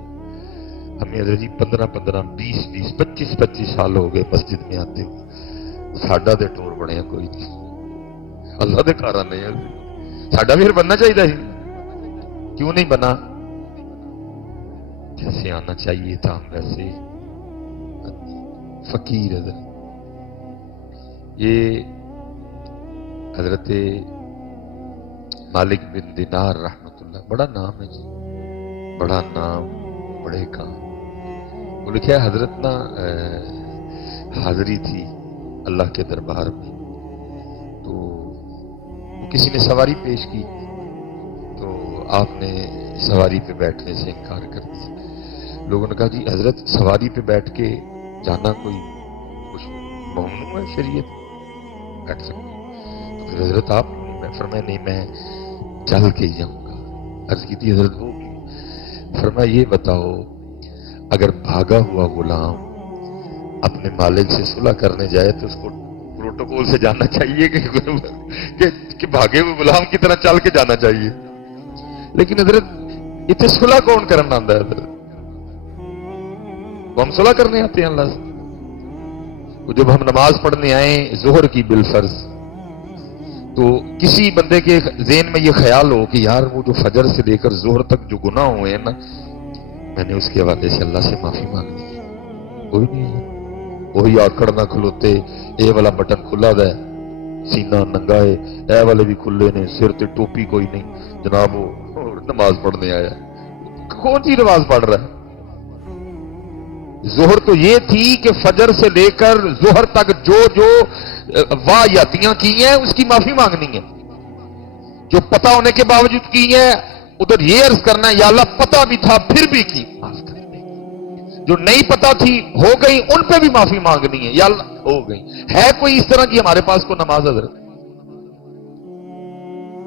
ہمیں حضرت جی 15 20 25 سال ہو گئے مسجد میں آتے ہوئے، ساڈا دے ٹور بنیا کوئی نہیں، اللہ دے کارا نہیں ہے، ساڈا بھی پھر بننا چاہیے، کیوں نہیں بنا؟ جیسے آنا چاہیے تھا ہم ویسے فقیر حضرت۔ یہ حضرت مالک بن دینار رحمت اللہ، بڑا نام ہے جی، بڑا نام بڑے کام۔ وہ لکھا ہے حضرت نا حاضری تھی اللہ کے دربار میں، تو کسی نے سواری پیش کی تو آپ نے سواری پہ بیٹھنے سے انکار کر دیا۔ لوگوں نے کہا جی حضرت سواری پہ بیٹھ کے جانا کوئی کچھ ممنوع ہے شریعت، بیٹھ سکتے؟ تو پھر حضرت آپ میں فرمایا نہیں میں چل کے ہی جاؤں گا۔ عرض کی تھی حضرت ہوگی؟ فرمایا یہ بتاؤ اگر بھاگا ہوا غلام اپنے مالک سے صلح کرنے جائے تو اس کو پروٹوکول سے جانا چاہیے کہ بھاگے ہوئے غلام کی طرح چل کے جانا چاہیے؟ لیکن حضرت اتنے صلح کون کرنا آتا ہے حضرت؟ تو ہم صلح کرنے آتے ہیں اللہ سے؟ جب ہم نماز پڑھنے آئیں ظہر کی بالفرض، تو کسی بندے کے ذہن میں یہ خیال ہو کہ یار وہ جو فجر سے لے کر ظہر تک جو گناہ ہوئے ہیں نا، میں نے اس کے حوالے سے اللہ سے معافی مانگنی ہے، کوئی نہیں ہے، وہی آکڑ نہ کھلوتے، اے والا بٹن کھلا ہے، سینہ ننگا ہے، اے والے بھی کھلے نے، سر تے ٹوپی کوئی نہیں، جناب وہ نماز پڑھنے آیا، کون سی نماز پڑھ رہا ہے؟ ظہر تو یہ تھی کہ فجر سے لے کر ظہر تک جو واہیاتیاں کی ہیں اس کی معافی مانگنی ہے، جو پتہ ہونے کے باوجود کی ہیں ادھر یہ عرض کرنا ہے یا اللہ پتہ بھی تھا پھر بھی کی، معاف کر دے۔ جو نہیں پتا تھی ہو گئی ان پہ بھی معافی مانگنی ہے یا اللہ ہو گئی. ہے کوئی اس طرح کی ہمارے پاس کو نماز حضرت؟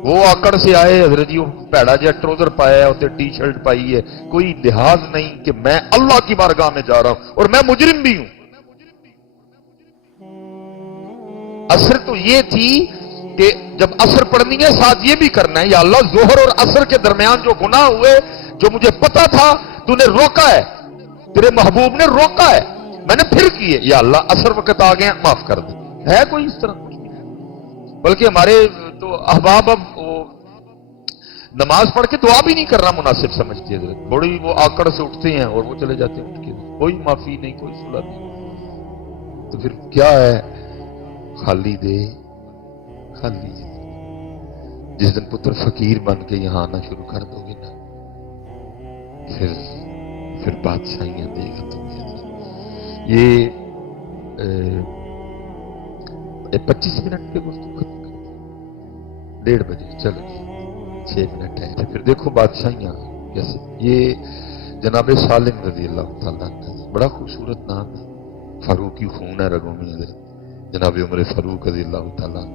وہ آکڑ سے آئے حضرت جی پیڑا جہا ٹروزر پایا ہے اسے ٹی شرٹ پائی ہے, کوئی لحاظ نہیں کہ میں اللہ کی بارگاہ میں جا رہا ہوں اور میں مجرم بھی ہوں. اثر تو یہ تھی کہ جب اثر پڑھنی ہے ساتھ یہ بھی کرنا ہے, یا اللہ ظہر اور اثر کے درمیان جو گناہ ہوئے جو مجھے پتا تھا تو نے روکا ہے, تیرے محبوب نے روکا ہے, میں نے پھر کیے, یا اللہ اثر وقت آ گئے معاف کر دے. ہے کوئی اس طرح؟ بلکہ ہمارے تو احباب اب نماز پڑھ کے دعا بھی نہیں کرنا مناسب سمجھتی ہے, بڑی وہ آکڑ سے اٹھتے ہیں اور وہ چلے جاتے ہیں اٹھ کے, کوئی معافی نہیں کوئی صلح نہیں. تو پھر کیا ہے؟ خالی دے خالی دے. جس دن پتر فقیر بن کے یہاں آنا شروع کر دو گے نا پھر بادشاہیاں دے گا تمہیں. یہ 25 منٹ پہ گفتگو ختم کر 1:30 بجے, چلو 6 منٹ ہے. پھر دیکھو بادشاہیاں کیسے. یہ جناب سالم رضی اللہ تعالیٰ عنہ, بڑا خوبصورت نام ہے, فاروقی خون ہے رگوں میں حضرت جناب عمر فاروق رضی اللہ تعالیٰ.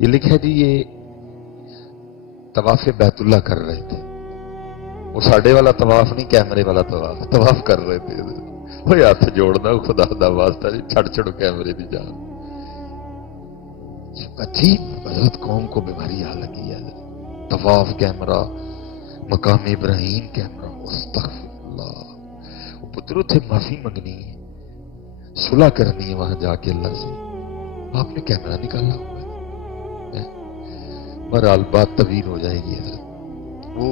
یہ لکھا جی یہ طواف بیت اللہ کر رہے تھے, وہ ساڑھے والا طواف نہیں کیمرے والا طواف کر رہے تھے. وہ ہاتھ جوڑنا خدا دا واسطہ جی, چھڑ چھڑ کیمرے دی جان. عجیب حضرت قوم کو بیماری آ لگی ہے. طواف کیمرہ, مقام ابراہیم کیمرہ, استغفر اللہ. وہ پتروں تھے معافی منگنی ہے, صلح کرنی ہے وہاں جا کے اللہ سے, آپ نے کیمرہ نکالا ہوا ہے. بہرحال بات طویل ہو جائے گی حضرت. وہ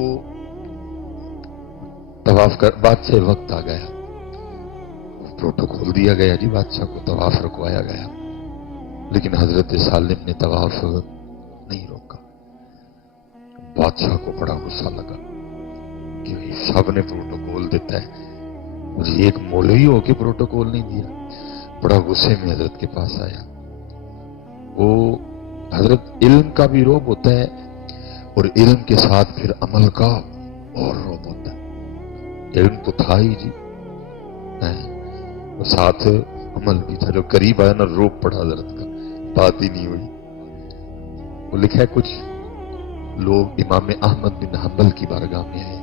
طواف کر بادشاہ وقت آ گیا, پروٹوکول دیا گیا جی, بادشاہ کو طواف رکوایا گیا, لیکن حضرت سالم نے طواف نہیں روکا. بادشاہ کو بڑا غصہ لگا کہ سب نے پروٹوکول دیتا ہے, مجھے ایک مولوی ہو کے پروٹوکول نہیں دیا. بڑا غصے میں حضرت کے پاس آیا. وہ حضرت علم کا بھی روب ہوتا ہے اور علم کے ساتھ پھر عمل کا اور روب ہوتا ہے. علم تو تھا ہی جی, ساتھ عمل بھی تھا. جو قریب آیا نا روب پڑا حضرت کا, بات ہی نہیں ہوئی. وہ لکھا ہے کچھ لوگ امام احمد بن حنبل کی بارگاہ میں آئے,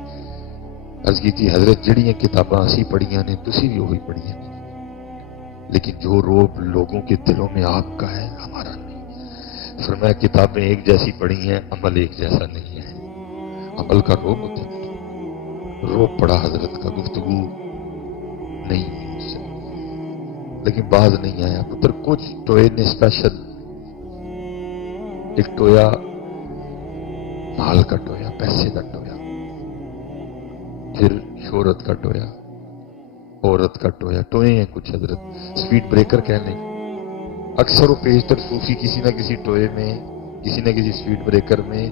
عرض کی تھی حضرت جڑیاں کتاباں اسی پڑھیاں نے تسی بھی وہی پڑھیاں نے, لیکن جو روب لوگوں کے دلوں میں آپ کا ہے ہمارا نہیں. فرمایا کتابیں ایک جیسی پڑھی ہیں, عمل ایک جیسا نہیں ہے. عمل کا روب ہوتا ہے, روب پڑا حضرت کا, گفتگو نہیں ہوئی اس سے, لیکن باز نہیں آیا. پتر کچھ ٹوئے نے اسپیشل, ایک ٹویا مال کا ٹویا, پیسے کا ٹویا, پھر شہرت کا ٹویا, عورت کا ٹویا. ٹوئے ہیں کچھ حضرت, سپیڈ بریکر کہہ لیں. اکثر و بیشتر صوفی کسی نہ کسی ٹوئے میں, کسی نہ کسی سپیڈ بریکر میں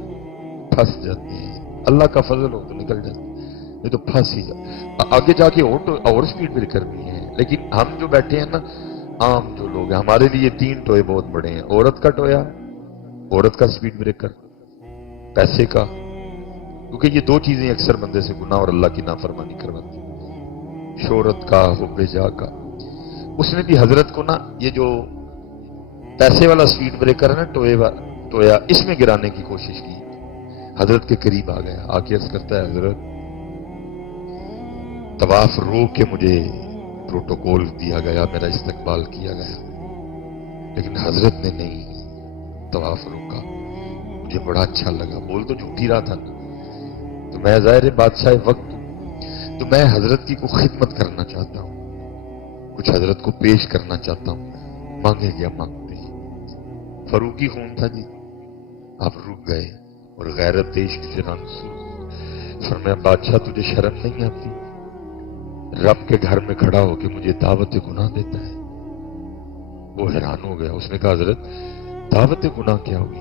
پھنس جاتے ہیں. اللہ کا فضل ہو تو نکل جاتے ہیں, نہیں تو پھنس ہی جاتے. آگے جا کے اور سپیڈ بریکر بھی ہیں, لیکن ہم جو بیٹھے ہیں نا عام جو لوگ ہیں, ہمارے لیے 3 ٹوئے بہت بڑے ہیں. عورت کا ٹویا, عورت کا سپیڈ بریکر, پیسے کا, کیونکہ یہ 2 چیزیں اکثر بندے سے گناہ اور اللہ کی نافرمانی کرواتی. شہرت کا, حب جا کا. اس نے بھی حضرت کو نا یہ جو پیسے والا سپیڈ بریکر ہے نا ٹویا, اس میں گرانے کی کوشش کی. حضرت کے قریب آ گیا, آ کے عرض کرتا ہے حضرت طواف روک کے مجھے پروٹوکول دیا گیا, میرا استقبال کیا گیا, لیکن حضرت نے نہیں طواف روکا. مجھے بڑا اچھا لگا. بول تو جھوٹ ہی رہا تھا نا, تو میں ظاہر بادشاہ وقت تو میں حضرت کی کو خدمت کرنا چاہتا ہوں, کچھ حضرت کو پیش کرنا چاہتا ہوں. مانگے گیا مانگتے ہیں. فاروقی خون تھا جی, آپ رک گئے اور غیرت عشق سے رنگ. فرمایا بادشاہ تجھے شرم نہیں آتی, رب کے گھر میں کھڑا ہو کے مجھے دعوت گناہ دیتا ہے. وہ حیران ہو گیا. اس نے کہا حضرت دعوت گناہ کیا ہوگی؟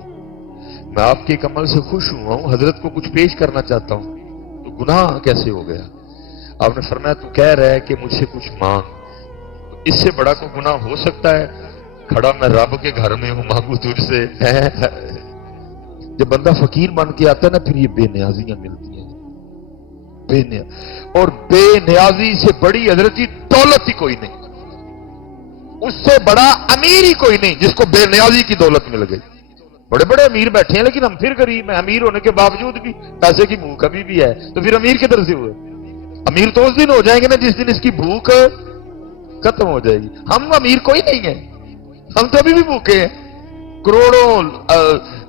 میں آپ کے ایک عمل سے خوش ہوا ہوں, حضرت کو کچھ پیش کرنا چاہتا ہوں, تو گناہ کیسے ہو گیا؟ آپ نے فرمایا تو کہہ رہا ہے کہ مجھ سے کچھ مانگ, تو اس سے بڑا کوئی گناہ ہو سکتا ہے؟ کھڑا میں رب کے گھر میں ہوں, مانگوں تجھ سے. جب بندہ فقیر بن کے آتا ہے نا پھر یہ بے نیازیاں ملتی ہیں. اور بے نیازی سے بڑی حضرت کی دولت ہی کوئی نہیں، اس سے بڑا امیر ہی کوئی نہیں جس کو بے نیازی کی دولت مل گئی۔ بڑے بڑے امیر بیٹھے ہیں لیکن ہم پھر غریب ہیں، امیر ہونے کے باوجود بھی پیسے کی بھوک ابھی بھی ہے، تو پھر امیر کدھر سے ہوئے؟ امیر تو اس دن ہو جائیں گے نا جس دن اس کی بھوک ختم ہو جائے گی۔ ہم امیر کوئی نہیں ہے، ہم تو ابھی بھی بھوکے ہیں، کروڑوں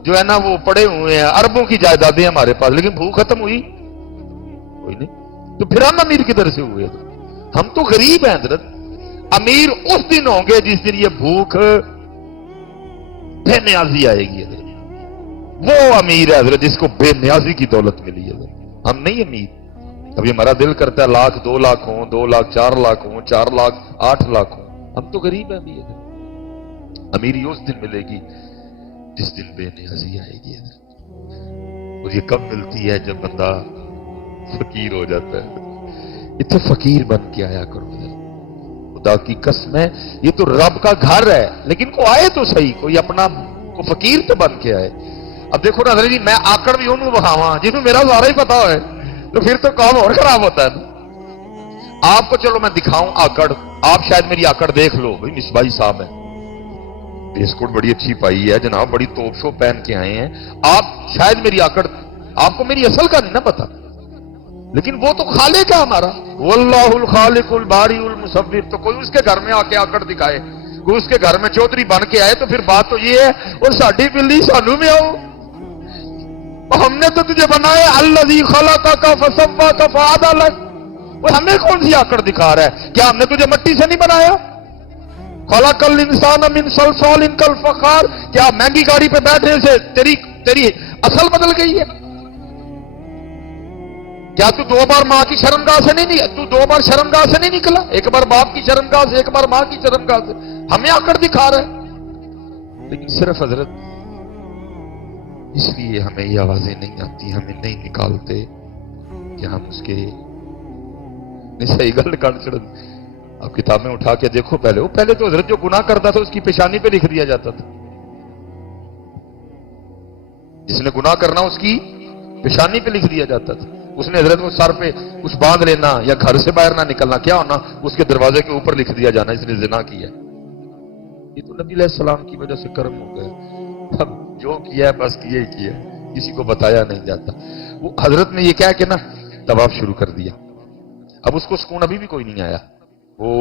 جو ہے نا وہ پڑے ہوئے ہیں، اربوں کی جائیدادیں ہمارے پاس، لیکن بھوک ختم ہوئی کوئی نہیں، تو پھر ہم امیر کدھر سے ہوئے؟ ہم تو غریب ہیں حضرت۔ امیر اس دن ہوں گے جس دن یہ بھوک بے نیازی آئے گی حضرت، وہ امیر ہے حضرت جس کو بے نیازی کی دولت ملی ہے حضرت۔ ہم نہیں امیر۔ ابھی ہمارا دل کرتا ہے 1,00,000 2,00,000 ہوں، 2,00,000 4,00,000 ہوں، 4,00,000 8,00,000 ہوں، ہم تو غریب ہیں ابھی حضرت۔ امیری اس دن ملے گی جس دن بے نیازی آئے گی حضرت، اور یہ کب ملتی ہے؟ جب بندہ فقیر ہو جاتا ہے۔ اتنے فقیر بن کے آیا کرو حضرت، خدا کی قسم ہے، یہ تو رب کا گھر ہے، لیکن کو آئے تو صحیح، کوئی اپنا کو فقیر تو بن کے آئے۔ اب دیکھو نا حضرت جی، میں آکڑ بھی انہوں بہاواں جنہوں میرا سارا ہی پتا ہے، تو پھر تو کام اور خراب ہوتا ہے نا۔ آپ کو چلو میں دکھاؤں آکڑ، آپ شاید میری آکڑ دیکھ لو، بھائی مصباحی صاحب ہے، بیسکوٹ بڑی اچھی پائی ہے جناب، بڑی توپ شو پہن کے آئے ہیں، آپ شاید میری آکڑ، آپ کو میری اصل کا نہیں نا پتا، لیکن وہ تو خالق ہے ہمارا، واللہ الخالق الباری المصور، تو کوئی اس کے گھر میں آ کے آکڑ دکھائے، کوئی اس کے گھر میں چودھری بن کے آئے، تو پھر بات تو یہ ہے، اور ساڈی بلی سانو میں آؤ، ہم نے تو تجھے بنایا الذی خلقک فسواک فعدلک، وہ ہمیں کون سی آکڑ دکھا رہا ہے؟ کیا ہم نے تجھے مٹی سے نہیں بنایا؟ خلق الانسان من صلصال کالفخار، کیا مہنگی گاڑی پہ بیٹھنے سے تیری اصل بدل گئی ہے؟ کیا تو 2 بار ماں کی شرمگاہ سے نہیں، تو 2 بار شرمگاہ سے نہیں نکلا؟ ایک بار باپ کی شرمگاہ سے، ایک بار ماں کی شرمگاہ سے، ہمیں آکڑ دکھا رہا ہے۔ لیکن صرف حضرت اس لیے ہمیں یہ آوازیں نہیں آتی، ہمیں نہیں نکالتے کہ ہم اس کے صحیح گل کر چڑھ۔ آپ کتابیں اٹھا کے دیکھو، پہلے تو حضرت جو گناہ کرتا تھا اس کی پیشانی پہ لکھ دیا جاتا تھا، جس نے گناہ کرنا اس کی پیشانی پہ لکھ دیا جاتا تھا، اس نے حضرت وہ سر پہ کچھ باندھ لینا یا گھر سے باہر نہ نکلنا، کیا ہونا؟ اس کے دروازے کے اوپر لکھ دیا جانا اس نے زنا کیا۔ یہ تو نبی علیہ السلام کی وجہ سے کرم ہو گیا، اب جو کیا ہے بس کیا ہی کیا، کسی کو بتایا نہیں جاتا۔ وہ حضرت نے یہ کہا کہ نا طواف شروع کر دیا، اب اس کو سکون ابھی بھی کوئی نہیں آیا۔ وہ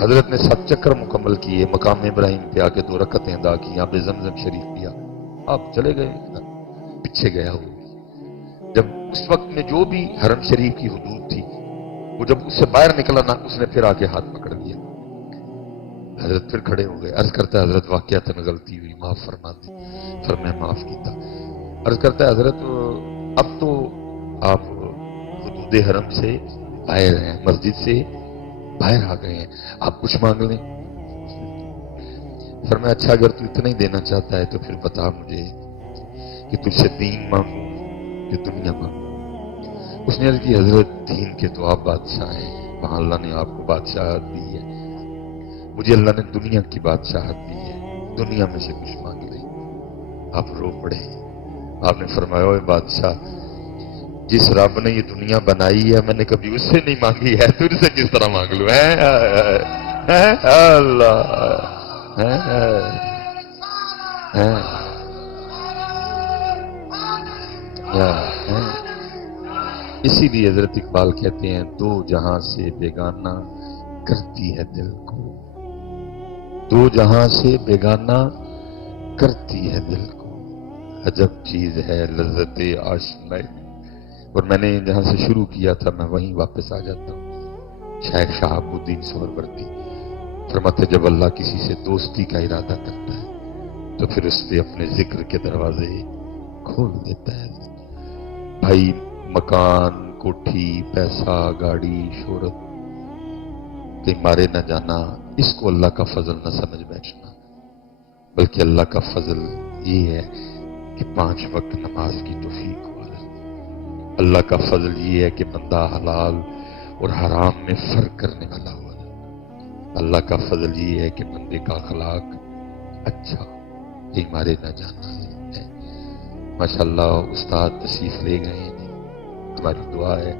حضرت نے 7 چکر مکمل کیے، مقام ابراہیم پہ آ کے 2 رکعتیں ادا کی، آپ نے زمزم شریف پیا، آپ چلے گئے، پیچھے گیا وہ۔ جب اس وقت میں جو بھی حرم شریف کی حدود تھی، وہ جب اس سے باہر نکلا نا، اس نے پھر آ کے ہاتھ پکڑ لیا، حضرت پھر کھڑے ہو گئے، عرض کرتا ہے حضرت واقعتاً غلطی ہوئی، معاف فرما دی، فرمایا معاف کیتا۔ عرض کرتا ہے حضرت اب تو آپ حدود حرم سے باہر ہیں، مسجد سے باہر آ گئے ہیں، آپ کچھ مانگ لیں۔ فرمایا اچھا اگر تو اتنا ہی دینا چاہتا ہے تو پھر بتا مجھے کہ تجھ سے دین مانگوں کہ دنیا مانگوں؟ اس نے عرض کی حضرت دین کے تو آپ بادشاہ ہیں، وہاں اللہ نے آپ کو بادشاہت دی ہے، مجھے اللہ نے دنیا کی بادشاہت دی ہے، دنیا میں سے کچھ مانگ لیں۔ آپ رو پڑے۔ آپ نے فرمایا اوے بادشاہ، جس رب نے یہ دنیا بنائی ہے میں نے کبھی اس سے نہیں مانگی ہے، تجھ سے کس طرح مانگ لوں؟ اللہ اسی لیے حضرت اقبال کہتے ہیں 2 جہاں سے بیگانہ کرتی ہے دل کو، 2 جہاں سے بیگانہ کرتی ہے دل کو، عجب چیز ہے لذت آشنائی۔ اور میں نے جہاں سے شروع کیا تھا میں وہیں واپس آ جاتا ہوں۔ شیخ شہاب الدین سہروردی فرماتے جب اللہ کسی سے دوستی کا ارادہ کرتا ہے تو پھر اس پہ اپنے ذکر کے دروازے کھول دیتا ہے۔ بھائی مکان، کوٹھی، پیسہ، گاڑی، شہرت کہیں مارے نہ جانا، اس کو اللہ کا فضل نہ سمجھ بیٹھنا، بلکہ اللہ کا فضل یہ ہے کہ 5 وقت نماز کی توفیق ہو۔ اللہ کا فضل یہ ہے کہ بندہ حلال اور حرام میں فرق کرنے والا ہوا۔ اللہ کا فضل یہ ہے کہ بندے کا اخلاق اچھا، کہیں مارے نہ جانا ہے۔ ماشاءاللہ استاد تشریف لے گئے ہیں، ہماری دعا ہے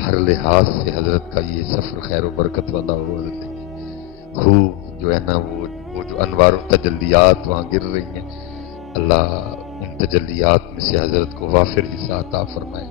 ہر لحاظ سے حضرت کا یہ سفر خیر و برکت والا ہو. خوب جو ہے نا وہ جو انوار و تجلیات وہاں گر رہی ہیں، اللہ ان تجلیات میں سے حضرت کو وافر حصہ عطا فرمائے.